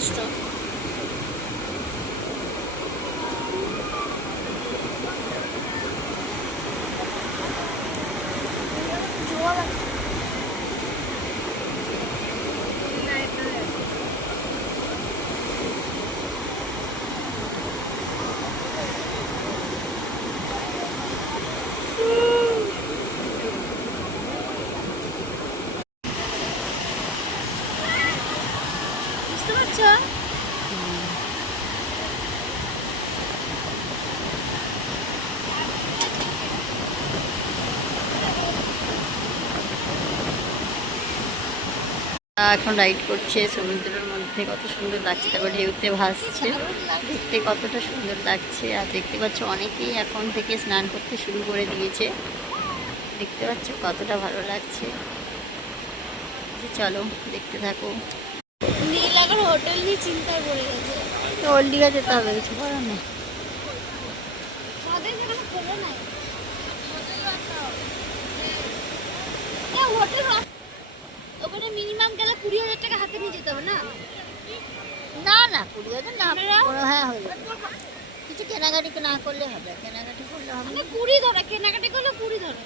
কষ্ট। বুঝতে পারছো? এখন রাইড করছে সমুদ্রের মধ্যে, কত সুন্দর লাগছে, তারপর ঢেউতে ভাসছে, দেখতে কতটা সুন্দর লাগছে। আর দেখতে পাচ্ছ অনেকেই এখন থেকে স্নান করতে শুরু করে দিয়েছে, দেখতে পাচ্ছ কতটা ভালো লাগছে। চলো দেখতে থাকো। নীল এখন হোটেল নিয়ে চিন্তায় পড়ে গেছে। ওল্ড দীঘা যেতে হবে, কিছু করার নেই। তাদের যেখানে খোলে নাই হোটেল, ওখানে মিনিমাম গেলে 20,000 টাকা হাতে নিয়ে যেতে হবে না? না না 20,000 না, হ্যাঁ হয়ে যাবে। কিছু কেনাকাটি না করলে হবে, কেনাকাটি করলে হবে। 20 ধরে, কেনাকাটি করলে 20 ধরে।